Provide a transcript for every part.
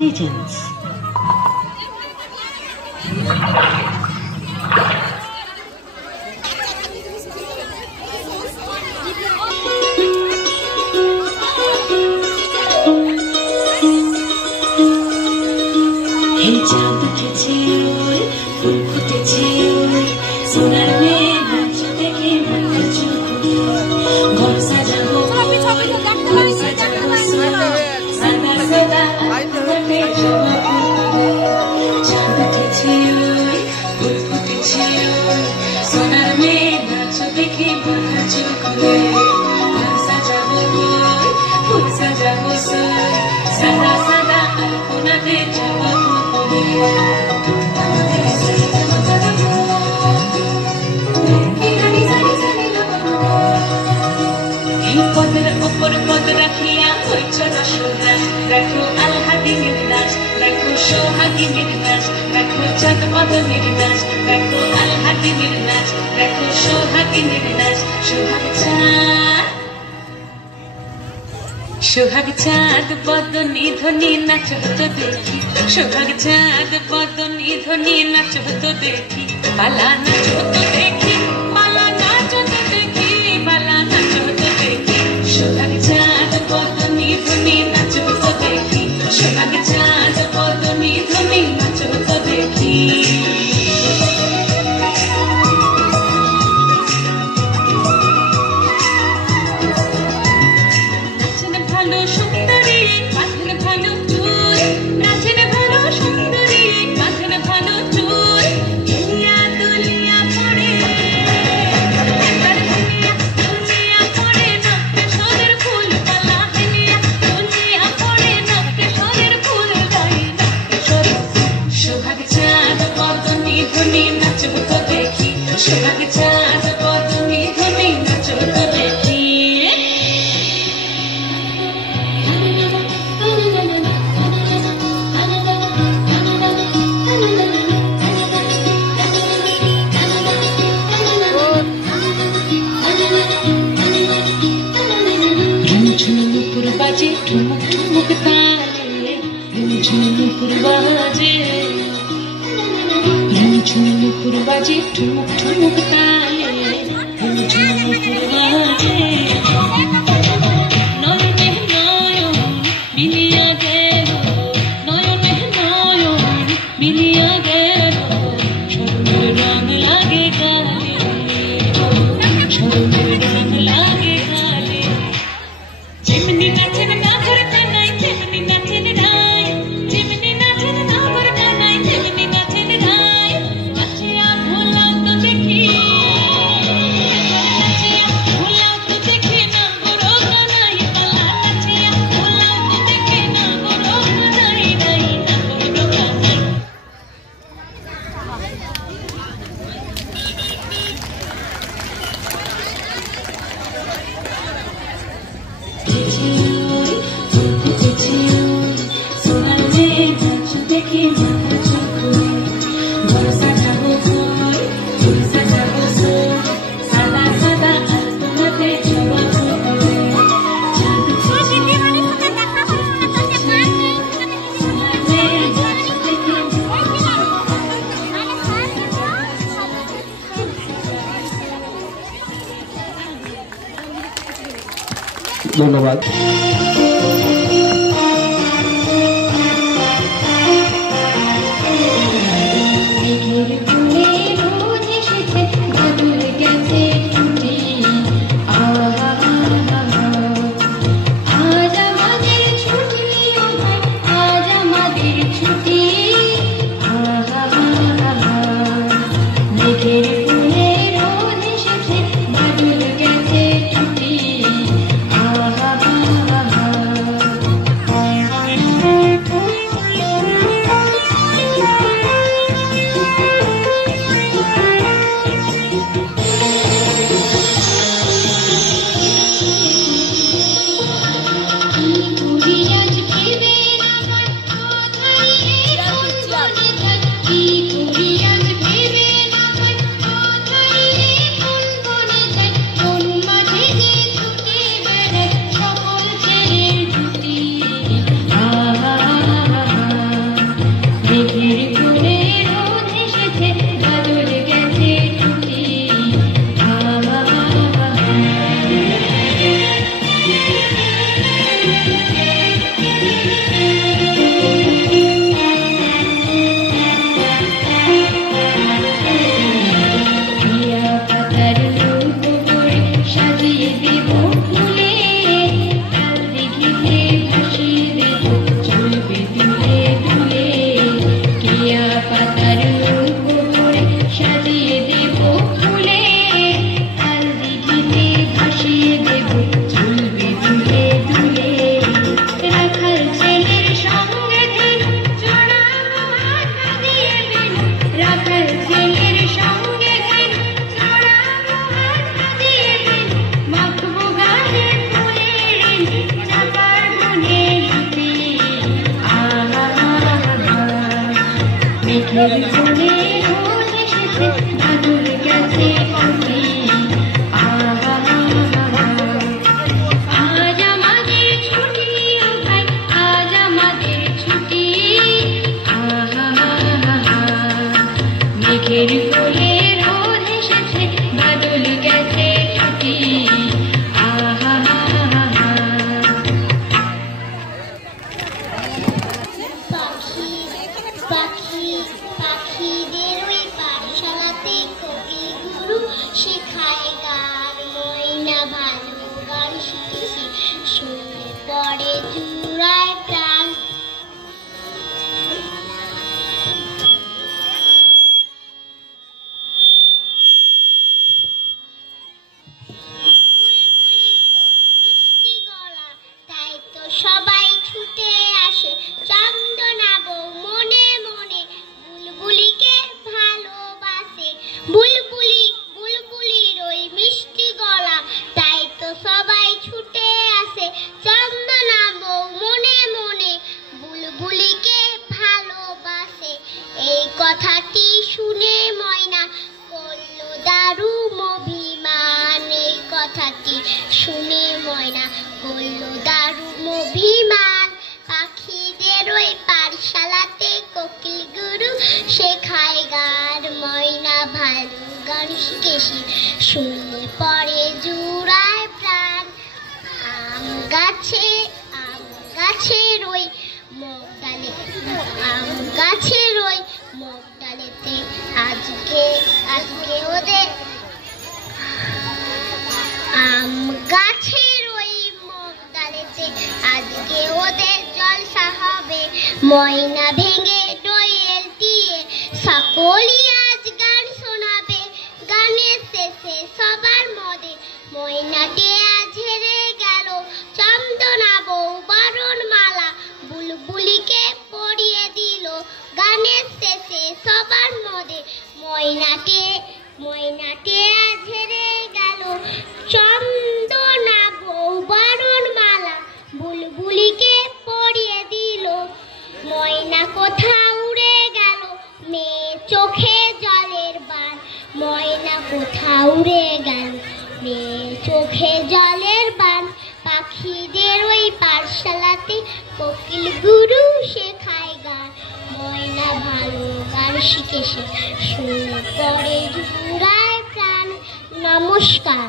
Legends. চাঁদ উঠেছে ওই ফুল ফুটেছে ওই সোনার মেয়ে নাচ দেখে মাথা চুপ ঘর সাজাবো ঘর সাজাবো সাদা সাদা আলোতে চাঁদ উঠেছে ওই ফুল ফুটেছে ওই সোনার মেয়ে নাচ দেখে মাথা চুপ ঘর সাজাবো ফুল সাজাবো সাদা সাদা আলোতে যাবো দেখো আলহাদিনের নাচ দেখো সোহাগিনীর নাচ দেখো চাঁদ বদনের নাচ দেখো আলহাদিনের নাচ দেখো সোহাগিনীর নাচ সোহাগ চাঁদ বদনী ধ্বনি নাচ হতো দেখি সোহাগ চাঁদ বদনী ধ্বনি নাচ হতো দেখি পালা নাচ হতো দেখি পালা নাচ হতো দেখি পালা নাচ হতো দেখি সোহাগ চাঁদ বদনী ধ্বনি নাচ হতো দেখি সোহাগ চাঁদ বদনী ধ্বনি নাচ হতো দেখি সোহাগ চাঁদ বদনী ধ্বনি নাচ হতো দেখি ঝুমঝুমুপুর বাজে ঠুমুক ঠুমুক তালে ঝুমঝুমুপুর বাজে ঝুমঝুমুপুর বাজে ঠুমুক ঠুমুক তালে ঝুমঝুমুপুর বাজে নয়নে নয়ন মিলিয়া গেল নয়নে নয়ন মিলিয়া গেল স্বর্ণের রং লাগে গালে স্বর্ণের রং লাগে গালে যেমনি নাচেন নাচের কানাই তেমনি নাচেন নাই যেমনি নাচেন নামর কানাই তেমনি নাচেন নাই নাচিয়া ভোলাও তো দেখি নাচিয়া ভোলাও তো দেখি নামর কানাই পালা নাচিয়া ভোলাও তো দেখি নামর কানাই নাই নামর কানাই দেখি মাথা চুপ ঘর সাজাবো ফুল সাজাবো সাদা সাদা আলোতে জবাবো চাঁদ খুশি দিবানি সাথে দেখা হচ্ছে তোকে পানি সোনার মেয়ে নাচ দেখে ধন্যবাদ। Ah ময়না ভেঙে দোয়েল দিয়ে সকলি আজ গান শোনাবে। গানের শেষে সবার মধ্যে ময়নাটি আজ হেরে গেল। চন্দনা বউ বরণ মালা বুলবুলিকে পরিয়ে দিল। গানের শেষে সবার মধ্যে ময়নাটি আজ হেরে গেল। চন্দনা বউ বরণ মালা বুলবুলিকে পরিয়ে দিল। ময়না কোথাও উড়ে গেল, মেয়ে চোখে জলের বান। ময়না কোথাও উড়ে গেল, মেয়ে চোখে জলের বান। পাখিদের ওই পাঠশালাতে কোকিল গুরু শেখায় গান। ময়না ভালো গান শিখেছে, শুনে পরে জুড়ায় প্রাণ। নমস্কার।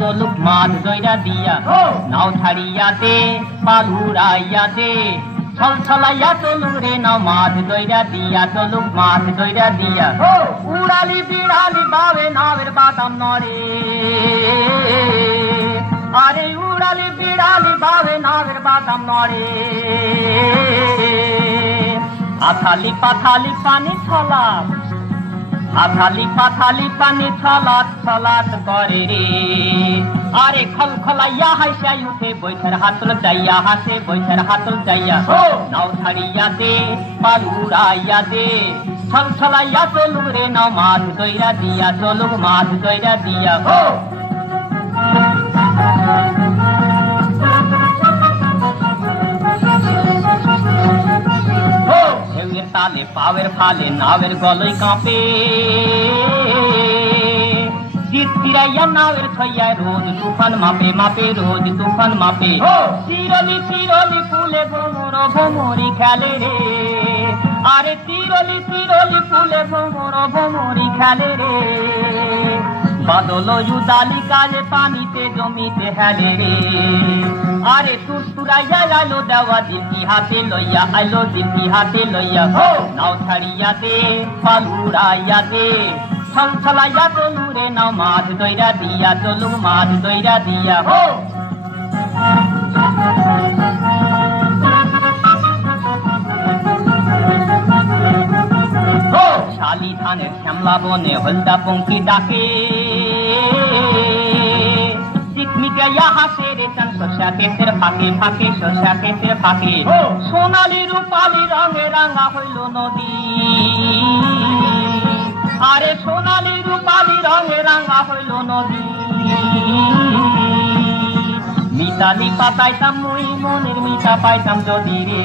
চলুক মাছ দইরা দিয়া নাও ছাড়িয়া দে পালুরাইয়া দে ছলছলাইয়া চলুক রে নাও মাছ দইরা দিয়া চলুক মাছ দইরা দিয়া উড়ালি বিড়ালি বাবে নাবের বাদাম নড়ে আরে উড়ালি বিড়ালি বাবে নাবের বাদাম নড়ে আথালি পাথালি পানি ছলা আথালি পাথালি পানি ছলাত ছলাত করে রে আরে খলখলাইয়া হাসিয়াই উঠে বৈঠার হাতল যাইয়া হাসে বৈঠার হাতল যাইয়া নাও ছাড়িয়া দে পালুরাইয়া দে ছলছলাইয়া চলুক রে নাও মাছ দইরা দিয়া চলুক মাছ দইরা দিয়া তালে পাওয়ের ফালে নাওয়ের গলই কাঁপে চিরাইয়া নাওয়ের ছইয়ায় রোজ তুফান মাপে মাপে রোজ তুফান মাপে চিরলি চিরলি ফুলে ভ্রমর ভ্রমরি খেলে রে আরে চিরলি চিরলি ফুলে ভ্রমর ভ্রমরি খেলে রে বাদল উদালি কাজে পানিতে জমিতে হেলে রে আরে তুরতুরাইয়া আইলো দেওয়া দিদি হাতে লইয়া আইলো দিদি হাতে লইয়া নাও ছাড়িয়া দে পালুরাইয়া দে ছলছলাইয়া চলু রে নাও মাছ দইরা দিয়া চলু মাছ দইরা দিয়া শালি ধানের শ্যামলা বনে হলদা পঙ্কি ডাকে চিকমিকাইয়া হাসে রে চান শস্যা কেসের ফাঁকে ফাঁকে শস্যা কেসের ফাঁকে সোনালি রূপালি রঙে রাঙা হইল নদী আরে সোনালি রূপালি রঙে রাঙা হইল নদী মিতালি পাতাইতাম মুই মনের মিতা পাইতাম যদি রে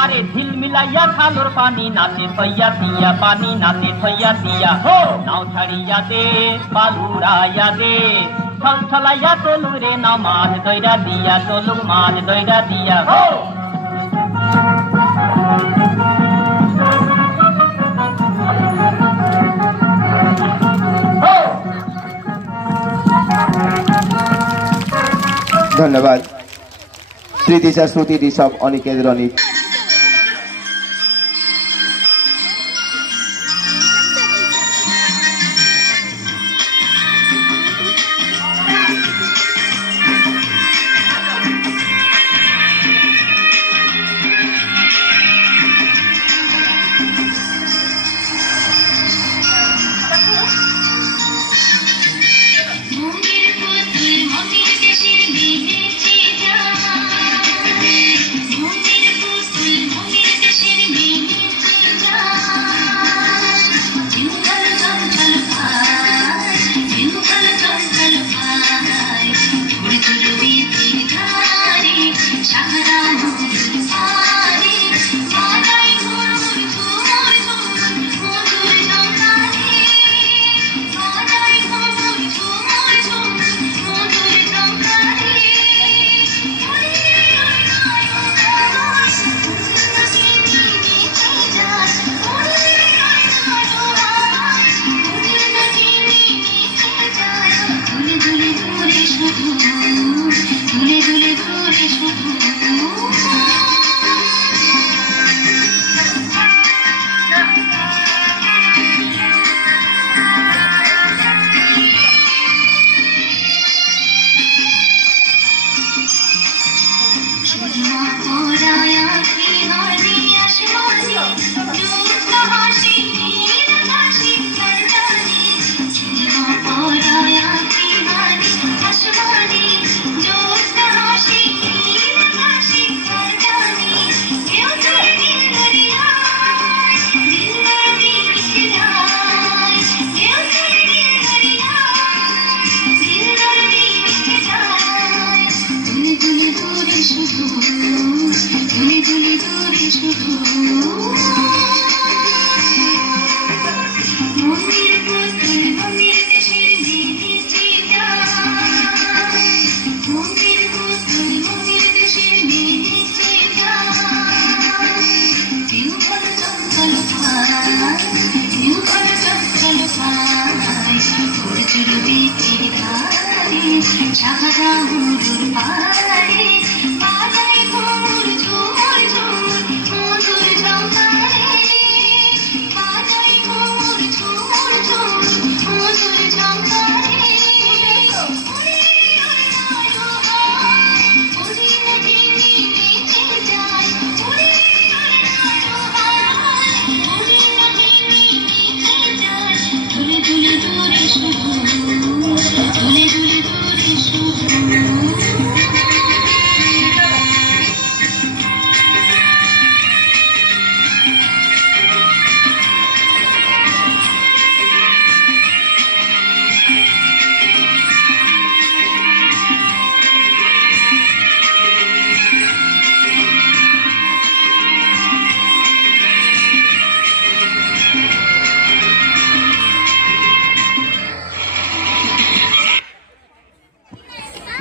আরে ঢিল মিলাইয়া খালোর পানি নাচে থইয়া দিয়া পানি নাচে থইয়া দিয়া নাও ছাড়িয়া দে পালুরাইয়া দে ছলছলাইয়া চলু রে নাও মাছ দইরা দিয়া চলুক মাছ দইরা দিয়া ধন্যবাদ তৃতীয় শ্রুতি ঋষভ অনিকেত রনিক ঘুমের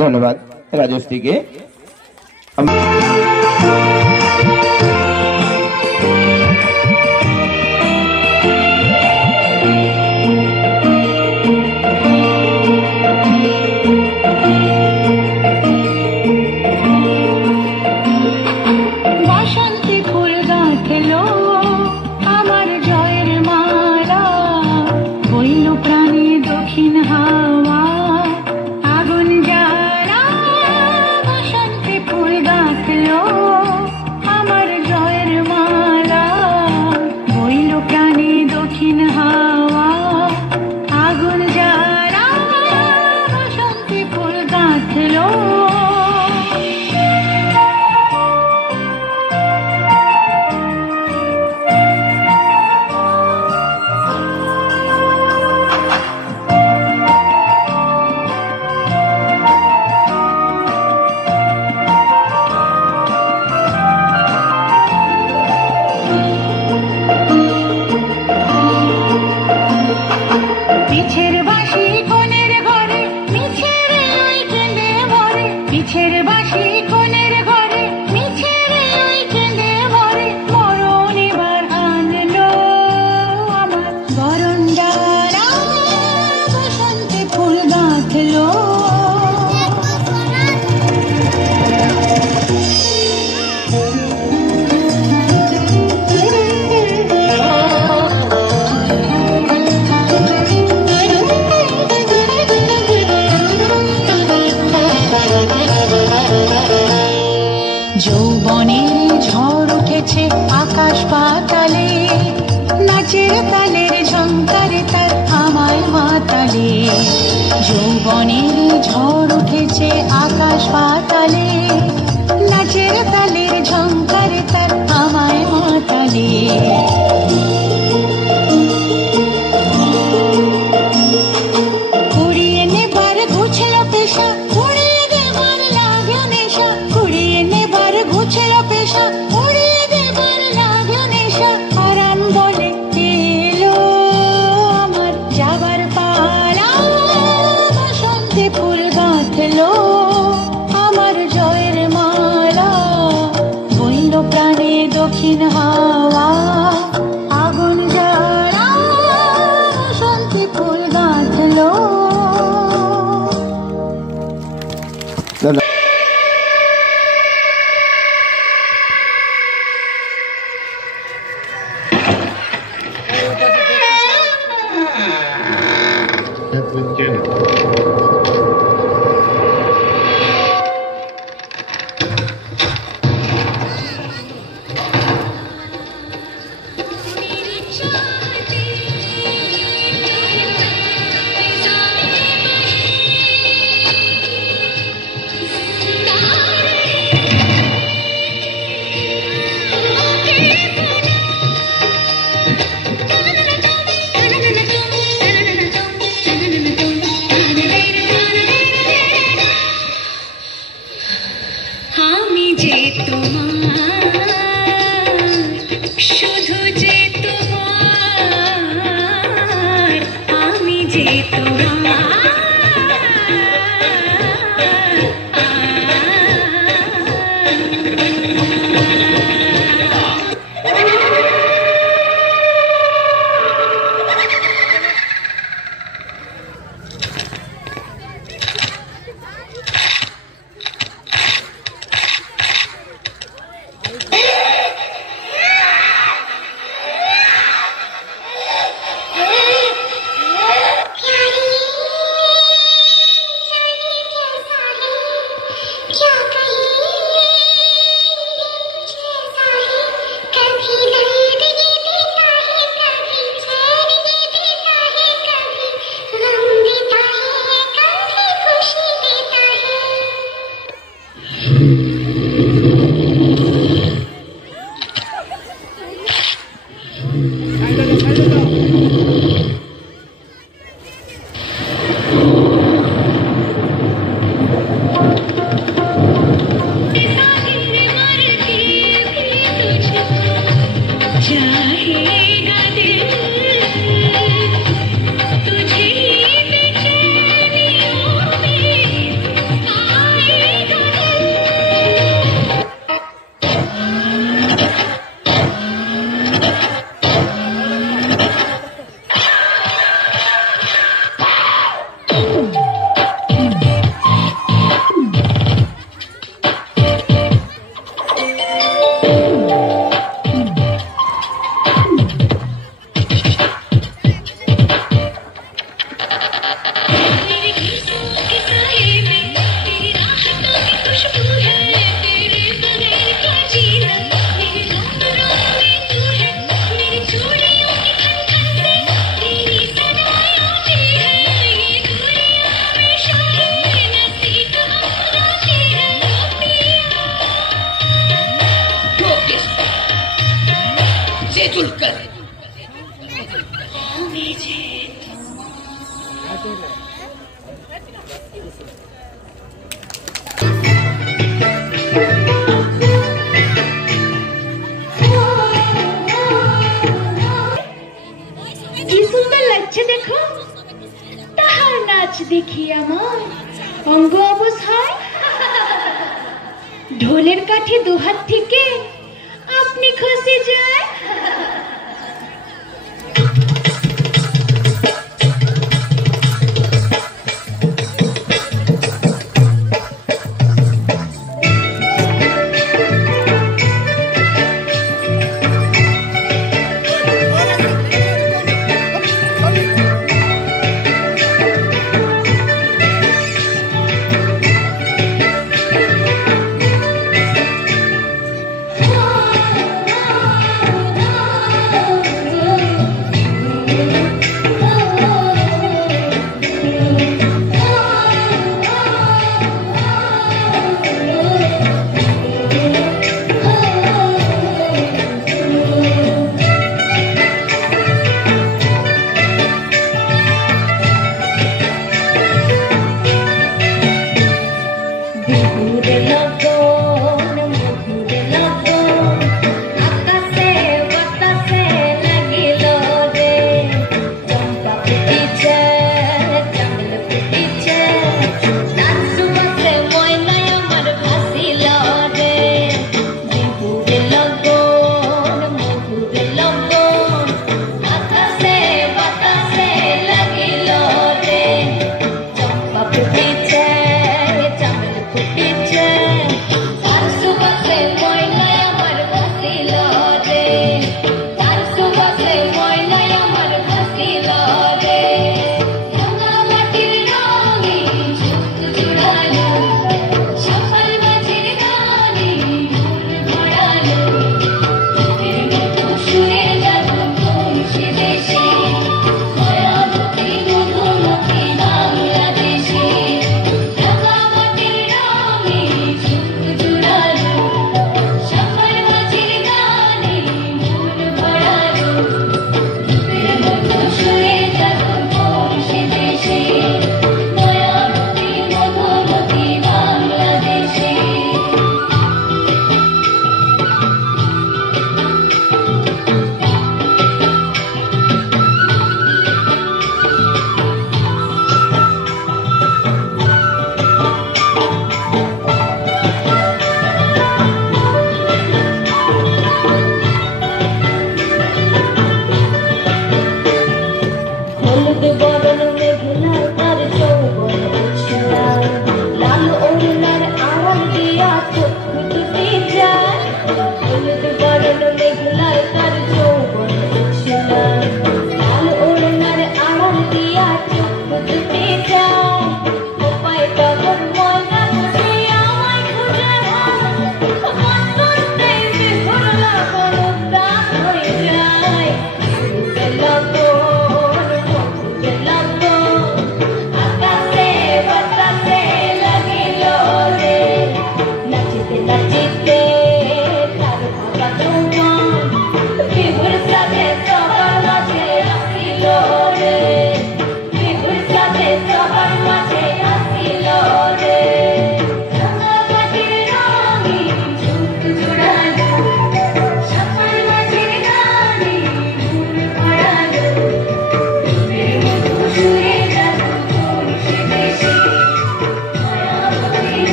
ধন্যবাদ রাজশ্রীকে। যৌবনের ঝড় উঠেছে আকাশ পাতালে, নাচের তালের ঝংকারে তার আমায় মাতালে। যৌবনের ঝড় উঠেছে আকাশ পাতালে, নাচের তালের ঝংকারে তার আমায় মাতালে। কুড়িয়ে নেবার ঘুছল পেশা, উড়িয়ে দেবার লাগলো নেশা। কুড়িয়ে নেবার ঘুছল পেশা, উড়িয়ে দেবার লাগলো নেশা। হারান বলে এলো আমার যাবার পালা, বসন্তে ফুল গাঁথলো আমার জয়ের মালা। বইল প্রাণে দক্ষিণ হাওয়া, আগুন জ্বালা বসন্তে ফুল গাঁথলো। क्या कहीं कुछ ऐसा है, कभी दर्द ये देता है, कभी चैन ये देता है, कभी गम देता है, कभी खुशी देता है। चाहेगा दिल तुझे ही बेचैनियों में आएगा मेरे गीतों के साए में तेरी राहतों की खुशबू है, तेरे बगैर क्या जीना, मेरे ज़ोरों में तू है, मेरी चूड़ियों की खनखन से तेरी सदाएं ऊँची है, ये दूरियां हमेशा है, नज़दीक हम जाते हैं ओ पिया। जे जुलकर मुझे কি সুন্দর লাগছে দেখো, তাহার নাচ দেখি আমার অঙ্গ অবশ হয়। ঢোলের কাঠে দুহাত থেকে আপনি খসে যায়।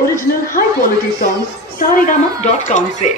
Original high quality songs saregama.com से।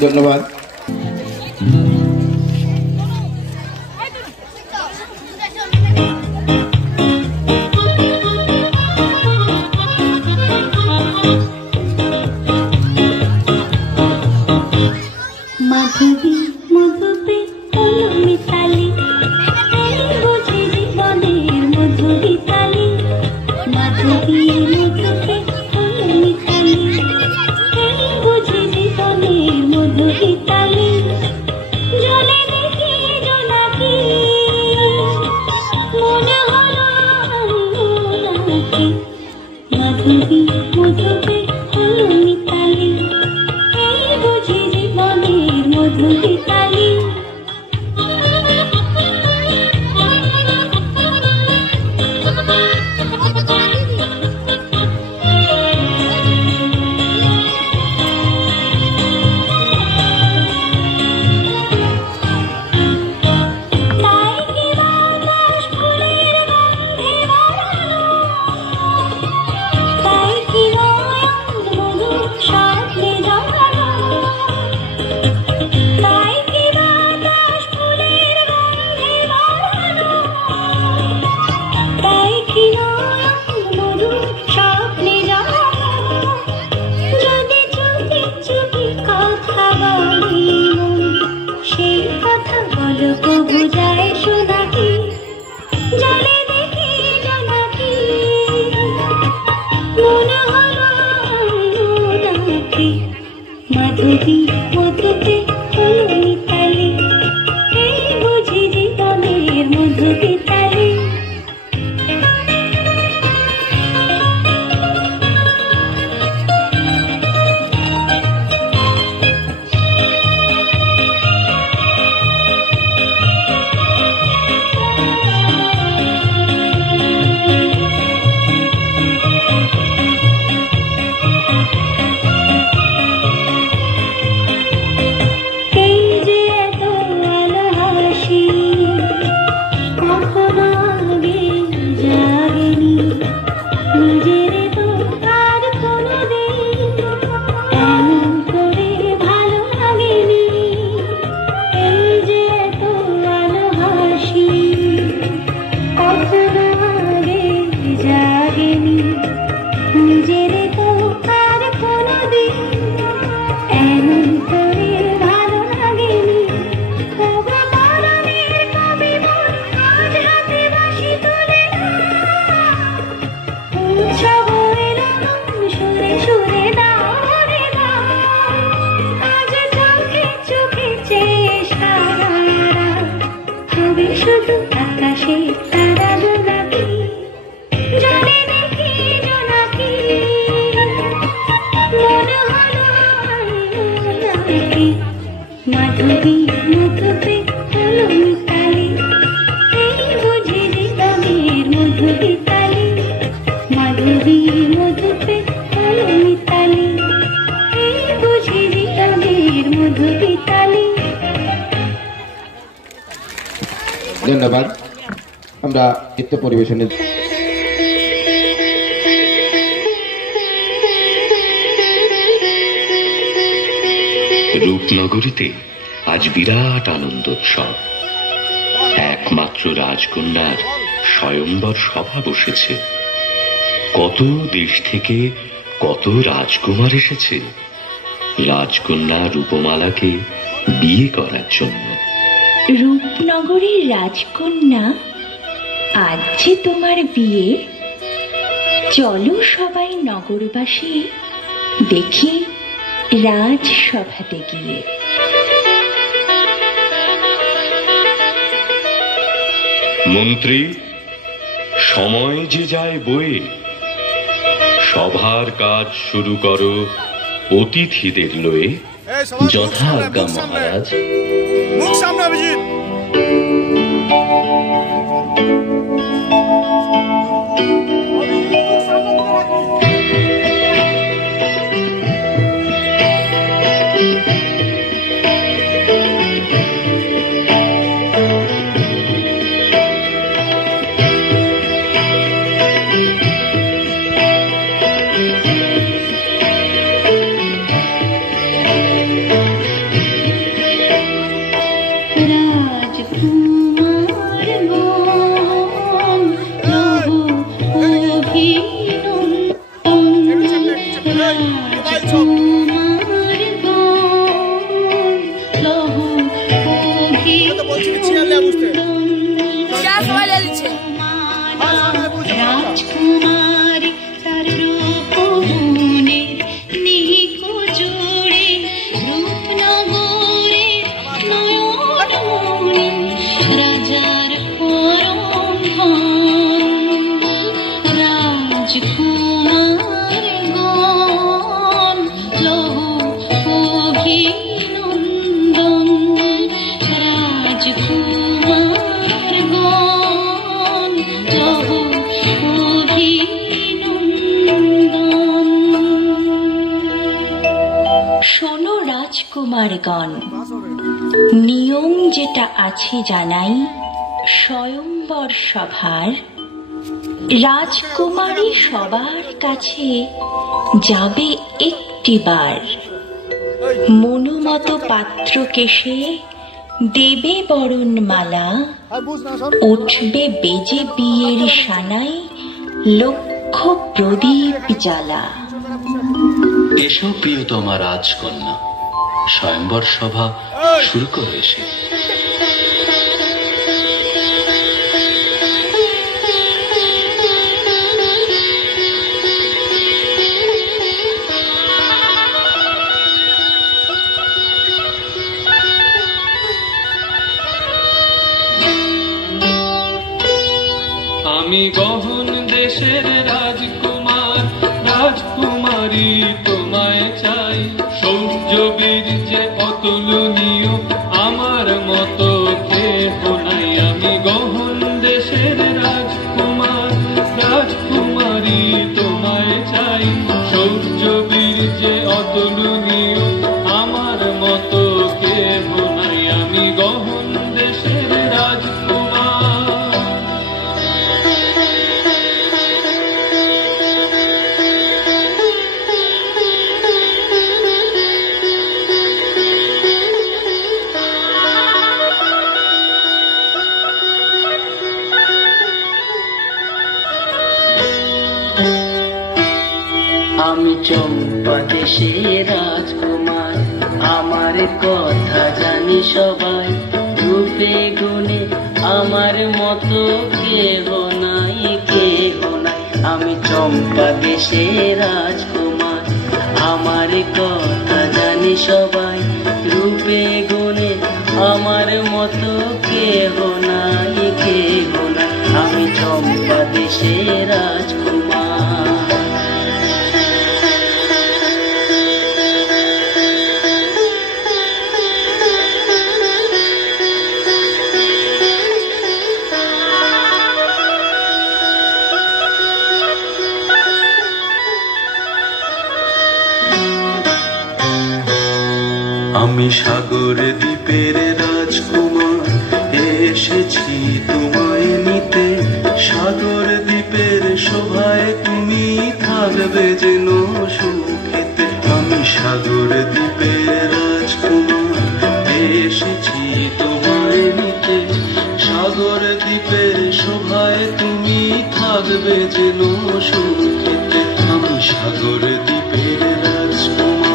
ধন্যবাদ। মাধবী মধুতে হলো মিতালি, বুঝি জীবনের মধুরী তালি। মাধবী মধুতে হলো মিতালি, বুঝি জীবনের মধুরী তালি। জলে দেখি জোনাকি, মনে হলো নাকি। মাধবী মধুতে হলো মিতালি, বুঝি জীবনের মধুরী তালি। আলো কবু যায় সোনাকি জলে দেখি জোনাকি মনে হলো নাকি মাধবী মধুতে হলো মিতালি এই বুঝি জীবনের মধুতে তালি মাধবী মধুতে হলো মিতালি এই বুঝি জীবনের মধুতে তালি মাধবী মধুতে হলো মিতালি এই বুঝি জীবনের মধুতে তালি। ধন্যবাদ। আমরা নৃত্য পরিবেশনে রূপনগরীতে আজ বিরাট আনন্দোৎসব। একমাত্র রাজকন্যার স্বয়ম্বর সভা বসেছে। কত দেশ থেকে কত রাজকুমার এসেছে রাজকন্যা রূপমালাকে বিয়ে করার জন্য। রূপনগরীর রাজকন্যা, আজ যে তোমার বিয়ে, চলো সবাই নগরবাসী দেখি রাজসভাতে গিয়ে। মন্ত্রী, সময় যে যায় বয়ে, সভার কাজ শুরু করো অতিথিদের লয়ে। যথাজ্ঞা মহারাজ। মুখ সামনে অভিজিৎ। শোনো রাজকুমারগণ, নিয়ম যেটা আছে জানাই, স্বয়ম্বর সভার রাজকুমারী সবার কাছে যাবে একটিবার। মনোমত পাত্রকে সে দেবে বরণমালা, উঠবে বেজে বিয়ের সানাই লক্ষ প্রদীপ জ্বালা। এসো প্রিয়তমা রাজকন্যা, স্বয়ম্বর সভা শুরু করে এসে। সূর্যবীর যে অতুলনীয় আমার মতো কেহ নাই আমি গহন দেশের রাজকুমার রাজকুমারী তোমায় চাই সূর্যবীর যে অতুলনীয় আমার মতো কেহ নাই আমি গহন দেশের রাজকুমার আমি চম্পা দেশের রাজকুমার আমার কথা জানি সবাই রূপে গুণে আমার মতো কেহ নাই কেহ নাই আমি চম্পা দেশের রাজকুমার আমার কথা জানি সবাই রূপে গুণে আমার মতো কেহ নাই কেহ নাই আমি চম্পা দেশের রাজকুমার আমি সাগর দ্বীপের রাজকুমার এসেছি তোমায় নিতে সাগর দ্বীপের শোভায় তুমি থাকবে যেন সুখেতে আমি সাগর দ্বীপের রাজকুমার এসেছি তোমায় নিতে সাগর দ্বীপের শোভায় তুমি থাকবে যেন সুখেতে আমি সাগর দ্বীপের রাজকুমার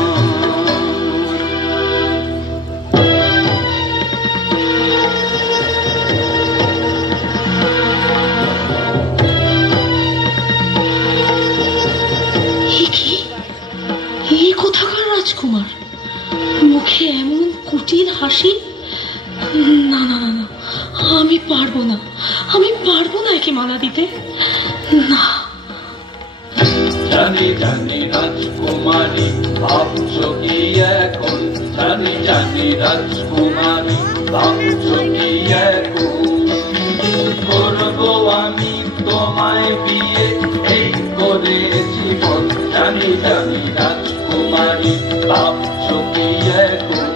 রাজকুমার মুখে এমন কুটির হাসি না না না না আমি পারবো না একে মালা দিতে না জানি জানি রাজকুমারী ভাবছো কি এখন জানি জানি রাজকুমারী ভাবছো কি এখন করবো আমি তোমায় বিয়ে এই করে জীবন জানি জানি রাজকুমারী ভাবছো কি এখন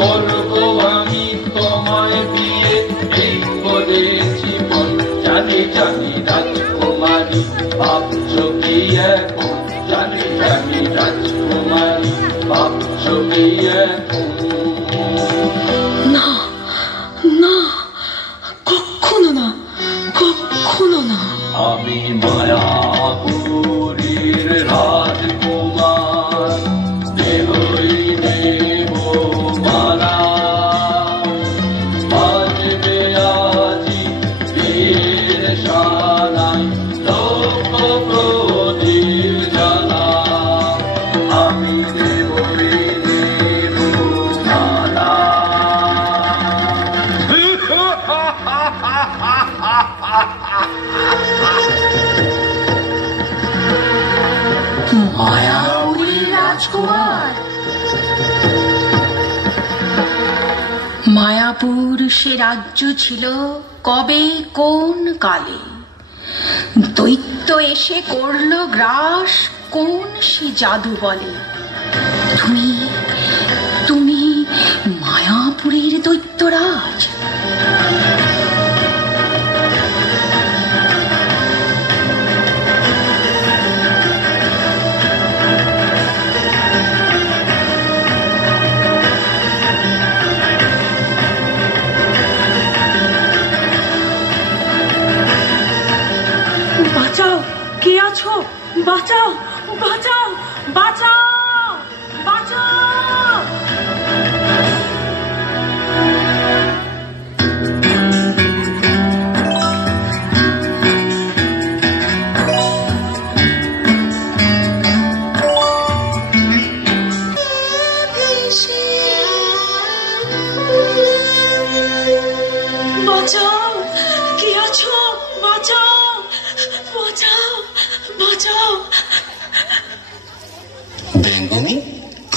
করবো আমি তোমায় বিয়ে এই করে জীবন জানি জানি রাজকুমারী ভাবছো কি এখন জানি জানি রাজকুমারী ভাবছো কি এখন না না কখনো না কখনো না আমি মায়াপুরীর রাজকুমার দেহই দেব মারা বাজবে আজি বীর সানাই লোক প্রদীপ জ্বালা আমি দেবই দেব মালা মায়াপুরী রাজকুমার মায়াপুর সে রাজ্য ছিল কবে কোন কালে দৈত্য এসে করলো গ্রাস কোন সে জাদু বলে তুমি তুমি মায়াপুরের দৈত্যরাজ বাঁচাও কে আছো বাঁচাও বাঁচাও বাঁচাও বাঁচাও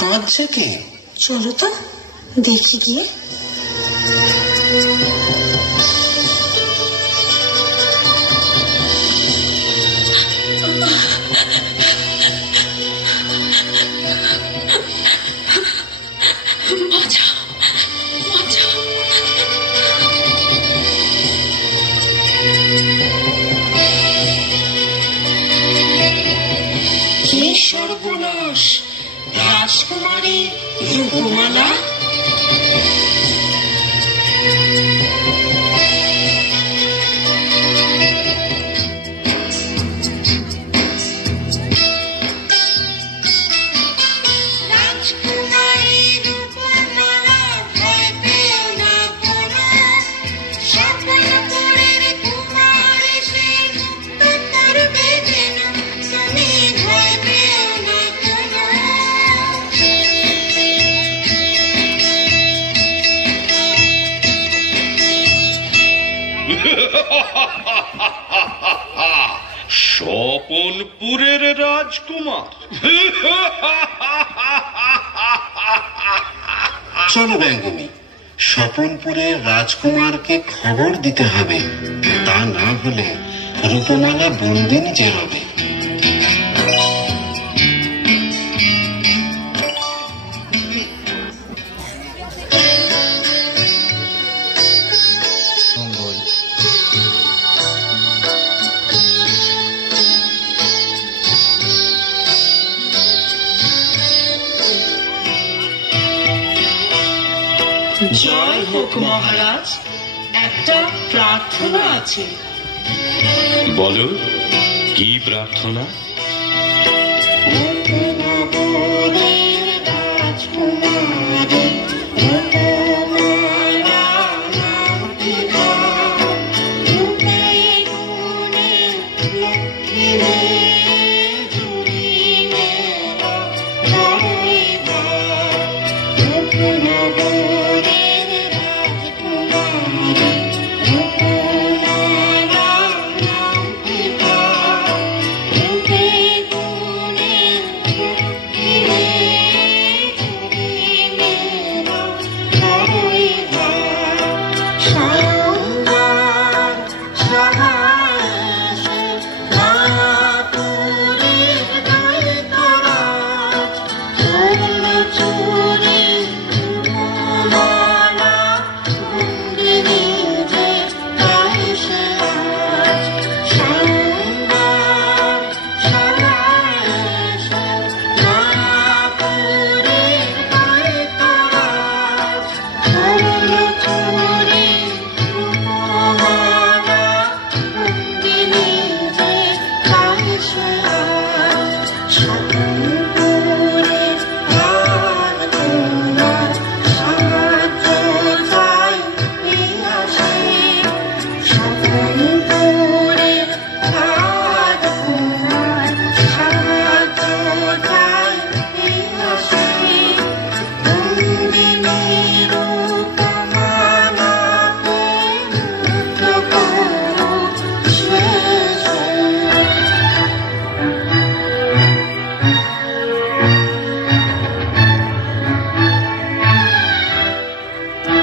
কাঁদছে কে? চলো তো দেখি গিয়ে। সর্বনাশ, রাজকুমারী রূপমালা। স্বপনপুরের রাজকুমার। চলো ব্যঙ্গিনী, স্বপনপুরের রাজকুমারকে খবর দিতে হবে, তা না হলে রূপমালা বন্দিনী যে হবে। জয় হোক মহারাজ, একটা প্রার্থনা আছে। বলো, কি প্রার্থনা?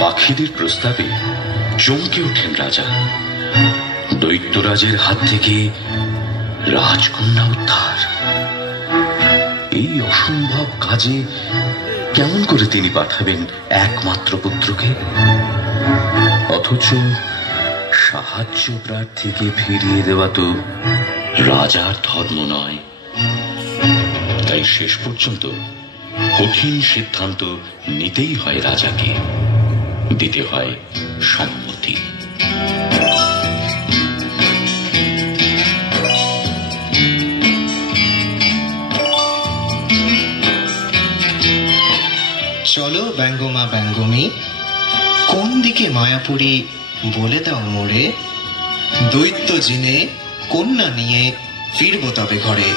পাখিদের প্রস্তাবে চমকে ওঠেন রাজা। দৈত্যরাজের হাত থেকে রাজকন্যা উদ্ধার, এই অসম্ভব কাজে কেমন করে তিনি পাঠাবেন একমাত্র পুত্রকে? অথচ সাহায্য প্রার্থীকে ফিরিয়ে দেওয়া তো রাজার ধর্ম নয়। তাই শেষ পর্যন্ত কঠিন সিদ্ধান্ত নিতেই হয় রাজাকে, দিতে হয় সম্মতি। চলো ব্যঙ্গমা ব্যঙ্গমী, কোন দিকে মায়াপুরী বলে দাও মোড়ে, দৈত্য জিনে কন্যা নিয়ে ফিরব তবে ঘরে।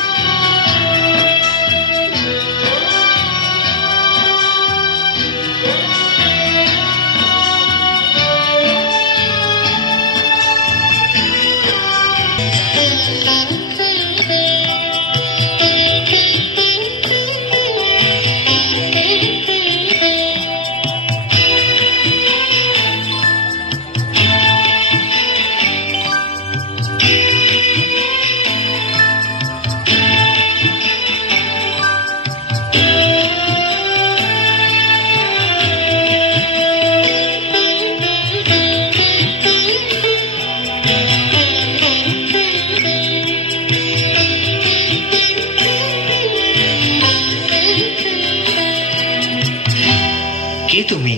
কে তুমি?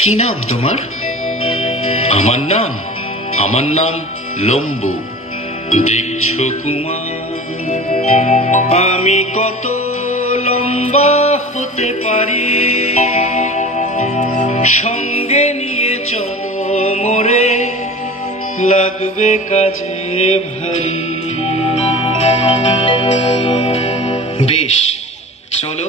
কি নাম তোমার? আমার নাম লম্বু। দেখছো কুমার, আমি কত লম্বা হতে পারি, সঙ্গে নিয়ে চলো মোরে, লাগবে কাজে ভারী। বেশ, চলো।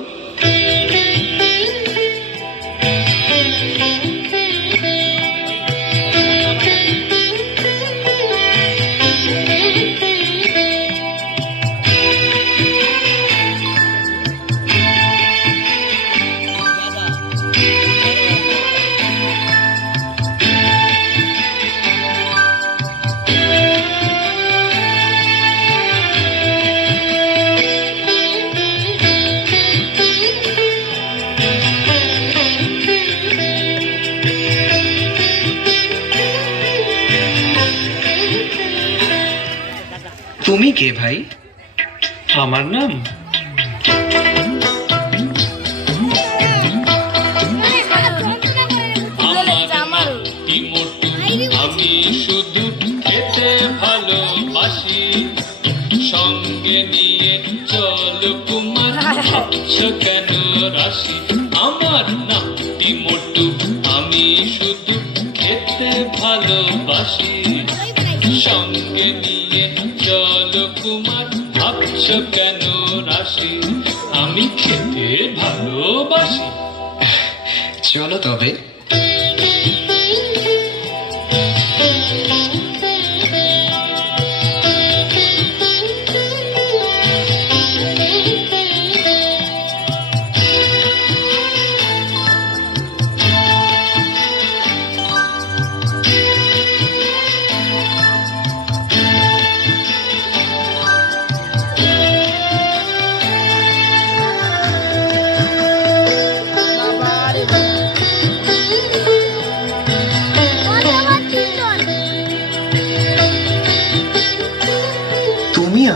তুমি কে ভাই? আমার নাম আমি শুধু খেতে ভালোবাসি, সঙ্গে নিয়ে চলো কুমার, ভাবছো কেন রাশি? আমার নাম মোটু, আমি শুধু খেতে ভালোবাসি, সঙ্গে নিয়ে চলো কুমার, ভাবছো কেন রাশি? আমি খেতে ভালোবাসি। চলো তবে।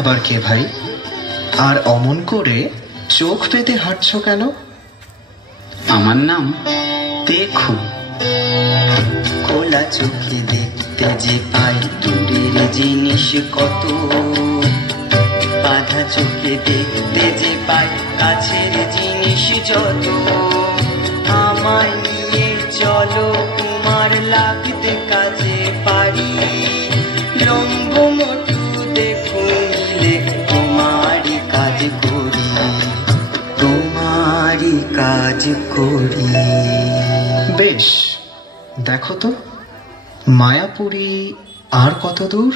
আবার কে ভাই? আর অমন করে চোখ পেতে হাঁটছো কেন? আমার নাম দেখু। খোলা চোখে দেখতে যে পাই দূরের জিনিস কত, বাঁধা চোখে দেখতে যে পাই কাছের জিনিস যত। আমায় নিয়ে চলো কুমার, লাগতে কাজে পারি, লম্বু মোটু দেখো মিলে তোমারই কাজ করি, তোমারই কাজ করি। বেশ, দেখো তো মায়াপুরী আর কত দূর?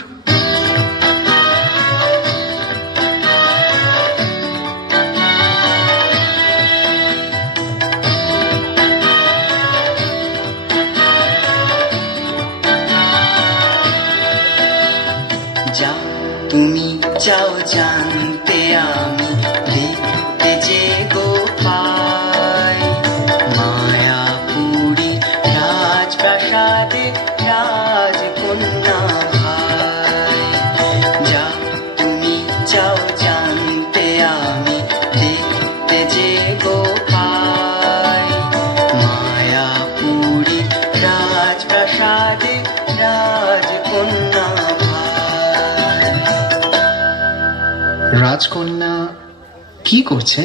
যা তুমি চাও জানতে আমি দেখতে যে গো পাই, মায়াপুরী রাজপ্রাসাদে রাজকন্যা ভাই। যা তুমি চাও জানতে আমি দেখতে যে গো পাই, মায়াপুরী রাজপ্রাসাদে রাজকন্যা। রাজকন্যা কি করছে?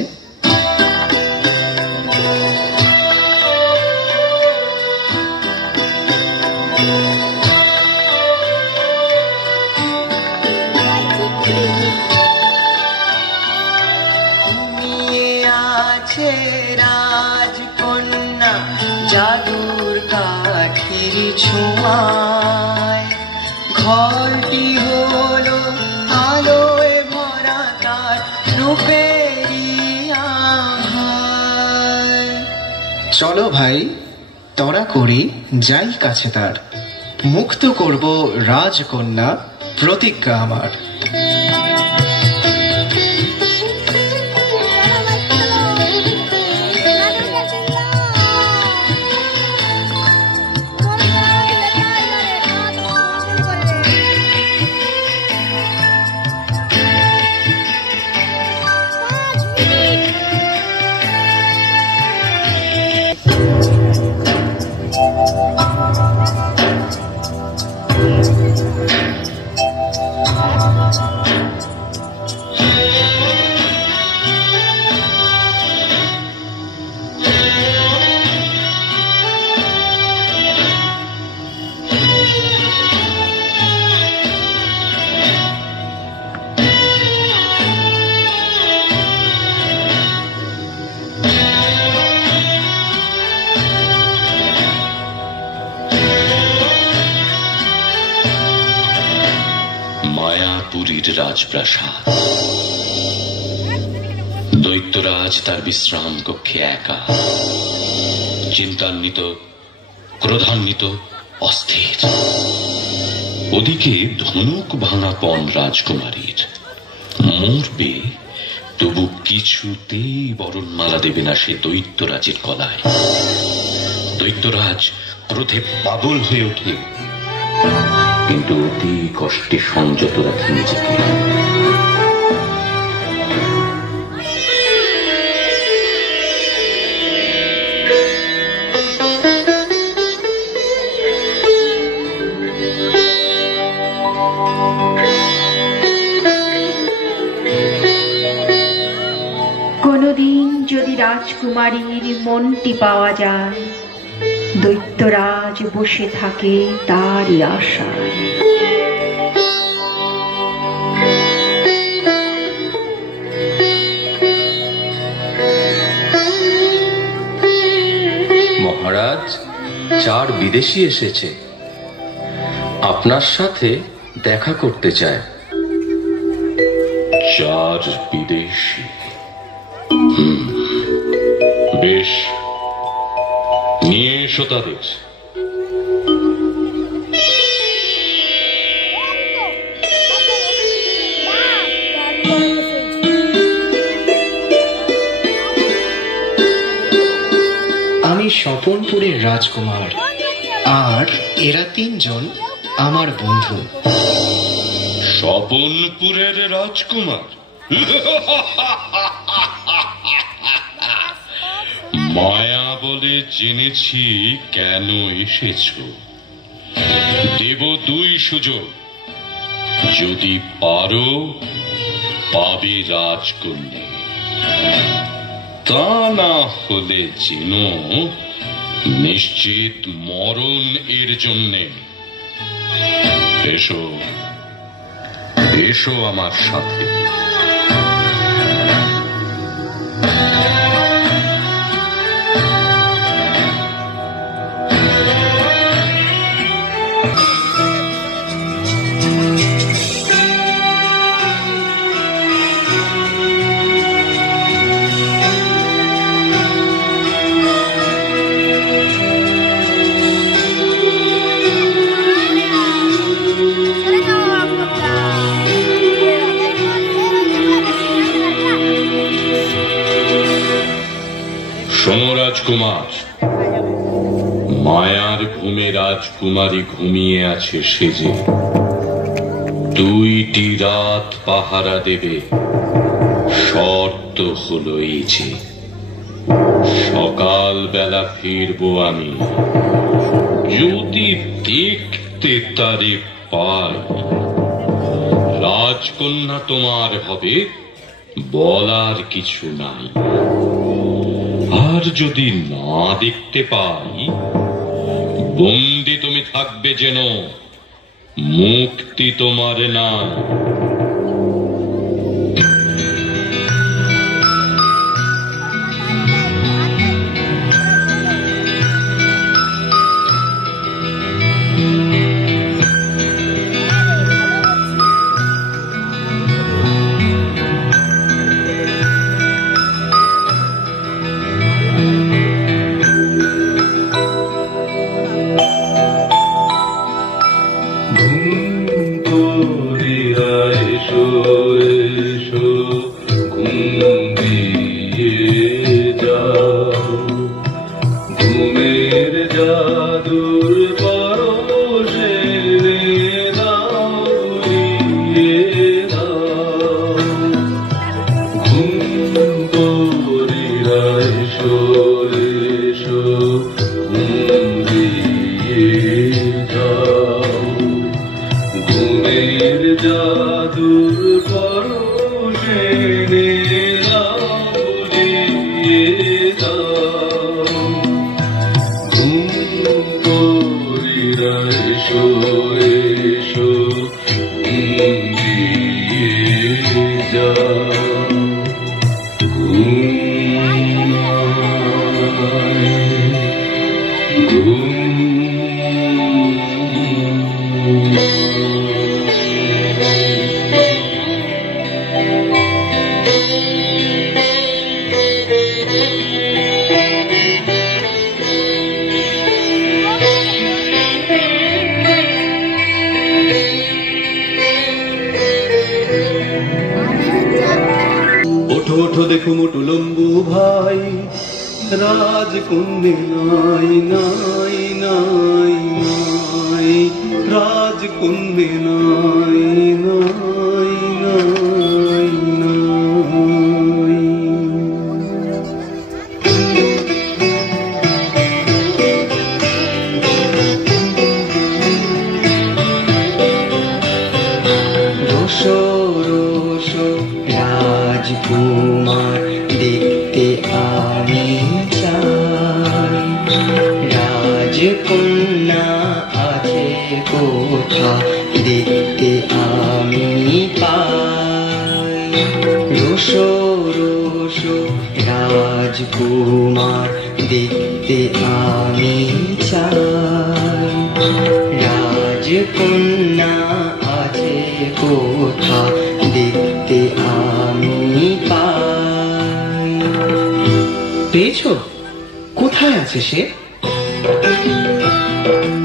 ঘুমিয়ে আছে রাজকন্যা জাদুর কাঠির ছোঁয়ায়, ঘরটি হলো আলোয় ভরা তার রূপেরই আভায়। চলো ভাই, তরা করি যাই কাছে তার, মুক্ত করব রাজকন্যা প্রতিজ্ঞা আমার। রাজপ্রাসাদ। দৈত্যরাজ তার বিশ্রাম কক্ষে একা, চিন্তান্বিত, ক্রোধান্বিত, অস্থির। ওদিকে ধনুক ভাঙা পণ রাজকুমারীর। মরবে, তবু কিছুতেই বরণমালা দেবে না সে দৈত্যরাজের গলায়। দৈত্যরাজ ক্রোধে পাগল হয়ে ওঠে, কিন্তু অতি কষ্টে সংযত রাখে নিজেকে। কোনদিন যদি রাজকুমারীর মনটি পাওয়া যায়, দৈত্যরাজ বসে থাকে তারই আশায়। মহারাজ, 4 বিদেশী এসেছে, আপনার সাথে দেখা করতে চায়। 4 বিদেশী? বেশ, নিয়ে এসো তাদের। আমি স্বপনপুরের রাজকুমার, আর এরা 3 জন আমার বন্ধু। স্বপনপুরের রাজকুমার? মায়া বলে জেনেছি কেন এসেছো। দেব 2 সুযোগ, যদি পারো পাবে রাজকন্যা, তা না হলে জেনো নিশ্চিত মরণ এর জন্যে। এসো, এসো আমার সাথে। শোনো রাজকুমার, মায়ার ঘুমে রাজকুমারী ঘুমিয়ে আছে সেজে। 2টি রাত পাহারা দেবে। শর্ত হলো এই যে, সকাল বেলা ফিরবো আমি। যদি দেখতে তারে পাই, রাজকন্যা তোমার হবে, বলার কিছু নাই। আর যদি না দেখতে পাই, বন্দি তুমি থাকবে যেন, মুক্তি তোমার না। ওঠো দেখো মোটু লম্বু ভাই, রাজকন্যে নাই নাই নাই নাই, রাজকন্যে নাই নাই নাই নাই। রোশো রোশো রাজকুমার দেখতে আমি চাই, রাজকন্যা আছে কোথা দেখতে আমি পাই। রোশো রোশো রাজকুমার দেখতে আমি চাই, রাজকন্যা আছে কোথা দেখতে আমি পাই। পেয়েছো? কোথায় আছে সে?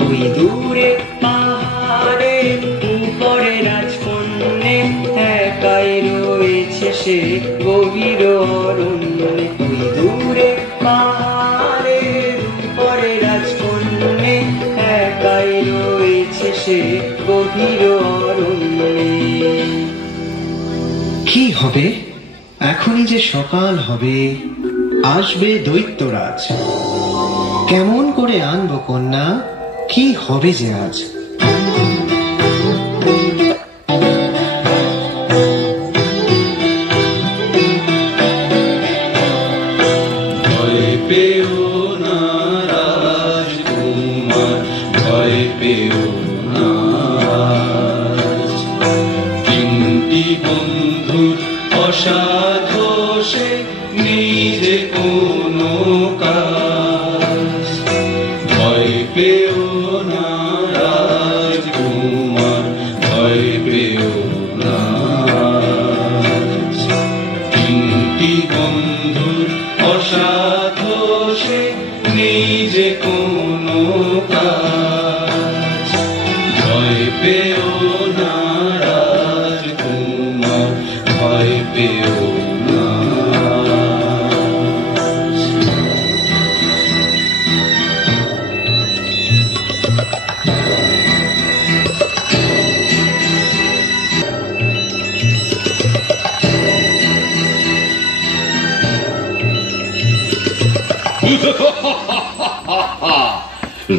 ওই দূরে পাহাড়ের উপরে রাজকন্যে একাই রয়েছে সে গভীর অরণ্যে। ওই দূরে পাহাড়ের উপরে রাজকন্যে একাই রয়েছে সে গভীর অরণ্যে। কি হবে? এখনই যে সকাল হবে, আসবে দৈত্যরাজ। কেমন করে আনবো কন্যা? কি হবে যে আজ? ভয় পেও না রাজকুমার, ভয় পেও না। তিনটি বন্ধুর অসাধোষে নিজে কোনো কাজ। ভয় পেও না রাজকুমার, ভয় পেও না। তিনটি বন্ধুর অসাধোষে নিজে কোনো কাজ। ভয় পেও না রাজকুমার, ভয় পেও না।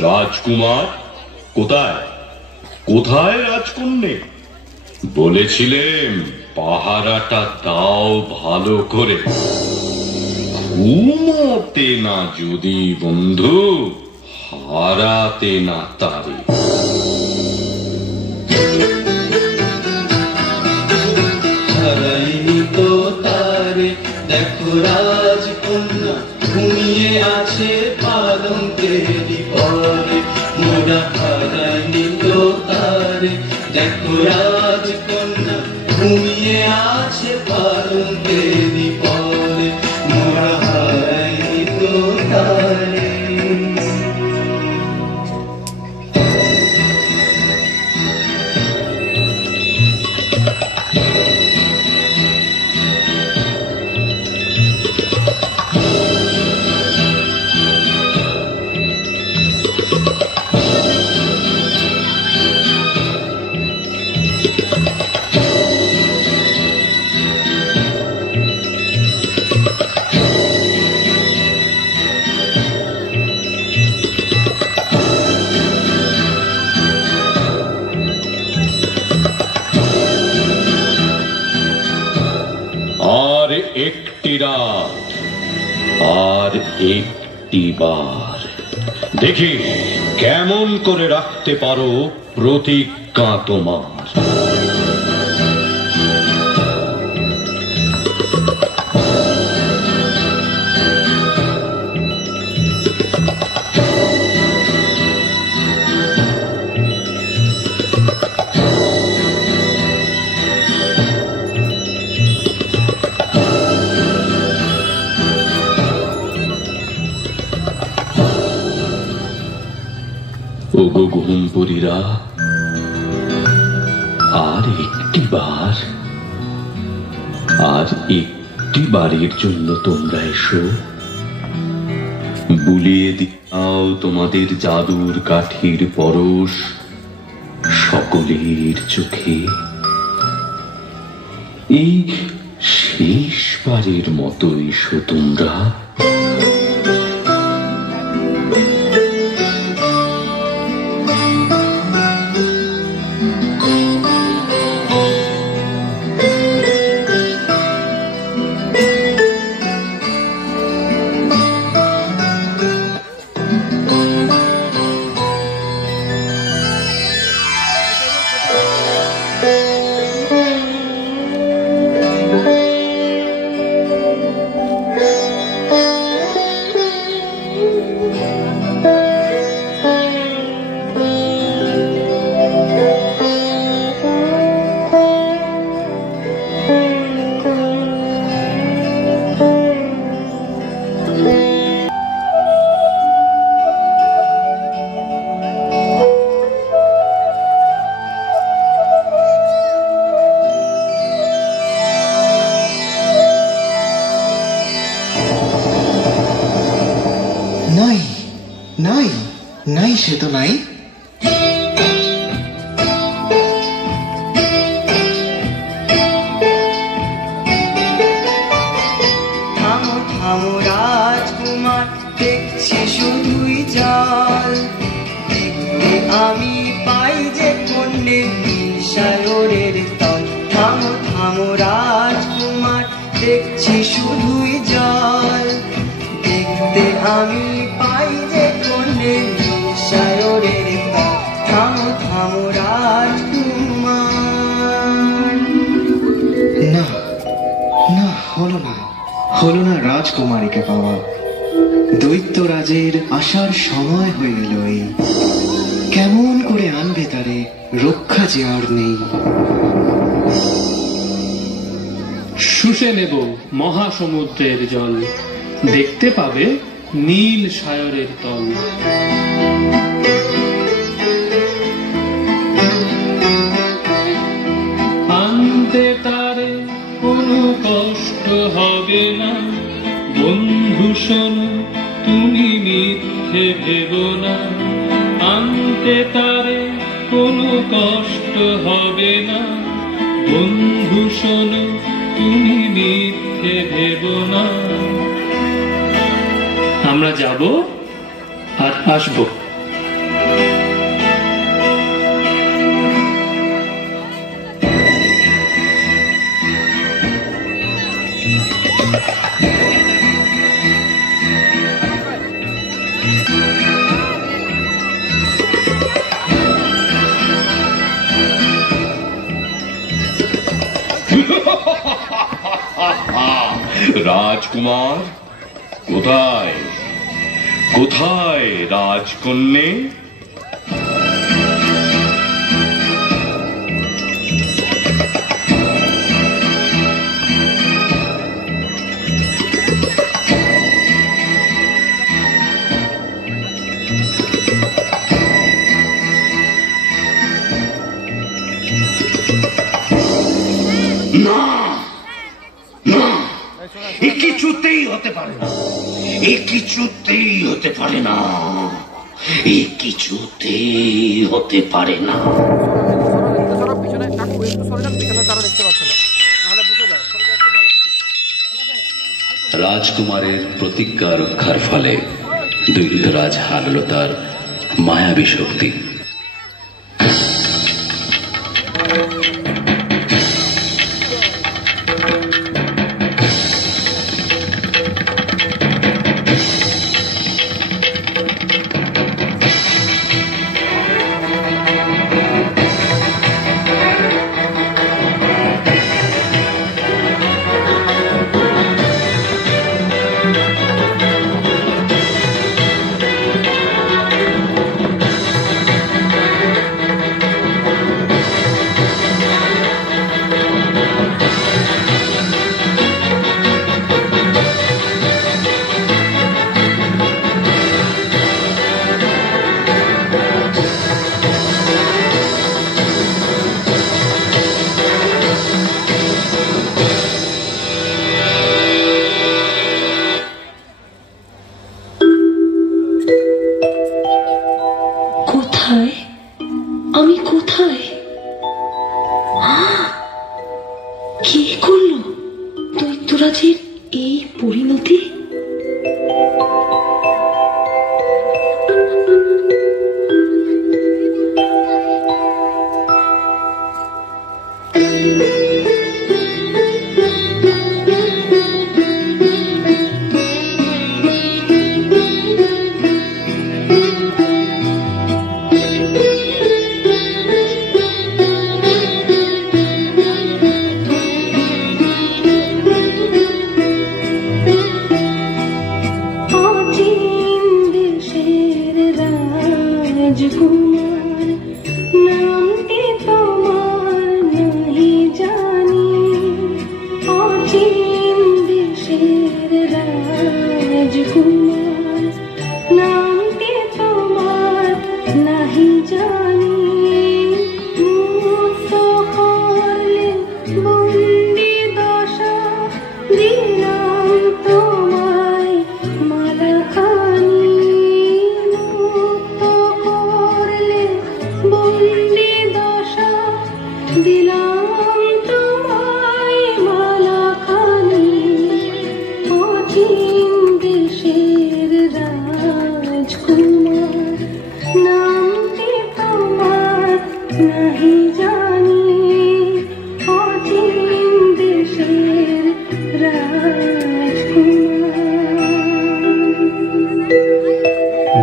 রাজকুমার কোথায়? কোথায় রাজকন্যে? বলেছিলেন পাহারাটা দাও ভালো করে। ঘুমোতে না যদি বন্ধু, হারাতে না তারে। হারাইনি তো তারে, দেখো রাজকন্যা ঘুমিয়ে আছে পালঙ্কেরই পরে। মোরা হারাইনি তো তারে, দেখো রাজকন্যা ঘুমিয়ে আছে পালঙ্কেরই পরে। মোরা হারাইনি তো তারে। আর একটি রাত, আর একটি বার, দেখি কেমন করে রাখতে পারো প্রতিজ্ঞা তোমার। ওগো ঘুমপুরীরা, আর একটি বার, আর একটি একটি বারের জন্য তোমরা এসো, বুলিয়ে দাও তোমাদের জাদুর কাঠির পরশ সকলের চোখে। এই শেষবারের মতো এসো তোমরা। নাই নাই নাই, সে তো নাই। থামো থামো রাজকুমার, দেখছি শুধুই জল। দেখতে আমি পাই যে কন্যে সাগরের তল। থামো থামো রাজকুমার, দেখছি শুধুই জল। দেখতে আমি পাই যে কন্যে সাগরের তল। থামো থামো রাজকুমার। না না, হলো না, হলো না রাজকুমারীকে পাওয়া। দৈত্যরাজের আসার সময় হয়ে এলো। এই কেমন করে আনবে তারে, রক্ষা যে আর নেই। শুষে নেব মহাসমুদ্রের জল, দেখতে পাবে নীল সাগরের তল। আনতে তারে কোনো কষ্ট হবে না, বন্ধু শোনো তুমি মিথ্যে ভেবো না। আনতে তারে কোনো কষ্ট হবে না, বন্ধু শোনো তুমি মিথ্যে ভেবো না। আমরা যাব আর আসবো। রাজকুমার কোথায়, কোথায় রাজকন্যে? না না, এ কিছুতেই হতে পারে না, এ কিছুতেই হতে পারে না, এ কিছুতেই হতে পারে না। রাজকুমারের প্রতিজ্ঞা রক্ষার ফলে দৈত্যরাজ হারল তার মায়াবী শক্তি।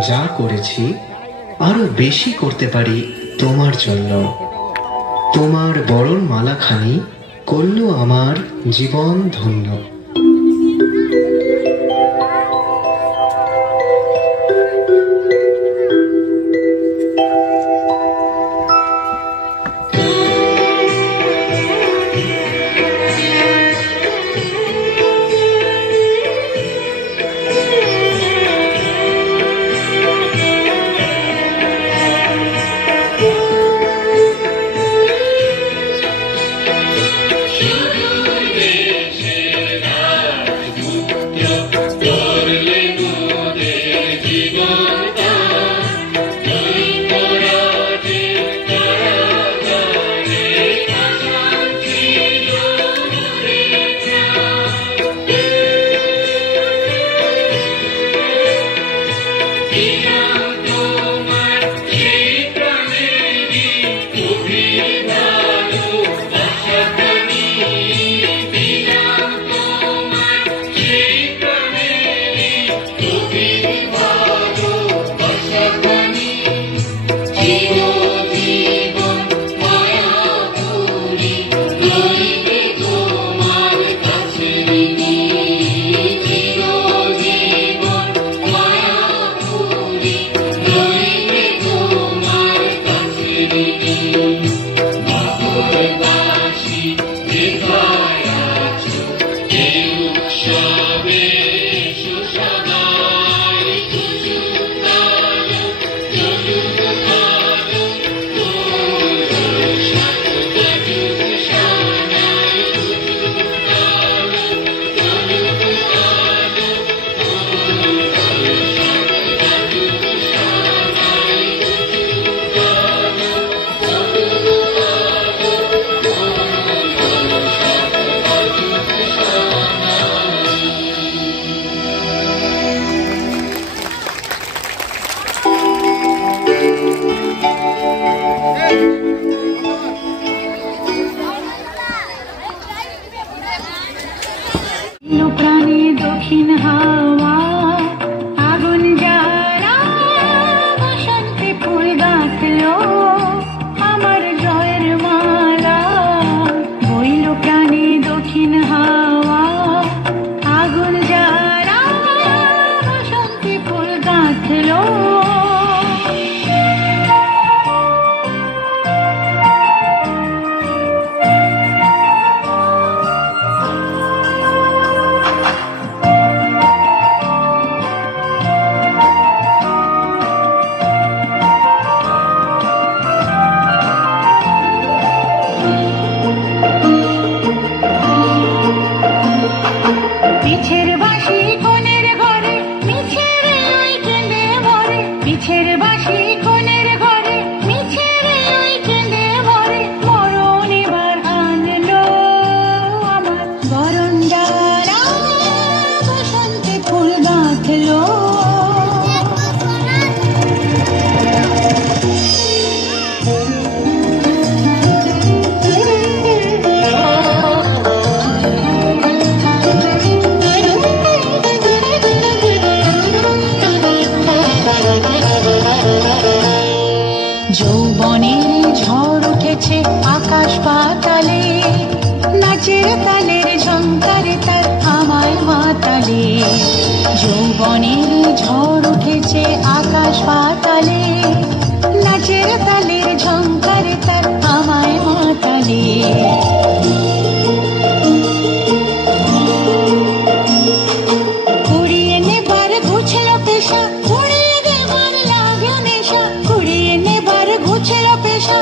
যা করেছি আরো বেশি করতে পারি তোমার জন্য। তোমার বরণ মালাখানি করল আমার জীবন ধন্য। যৌবনের ঝড় উঠেছে আকাশ পাতালে, নাচের তালের ঝংকারে তার আমায় মাতালে। যৌবনের ঝড় উঠেছে আকাশ পাতালে, নাচের তালের ঝংকারে তার আমায় মাতালে। কুড়িয়ে নেবার ঘুছল পেশা, উড়িয়ে দেবার লাগলো নেশা। কুড়িয়ে নেবার ঘুছল পেশা,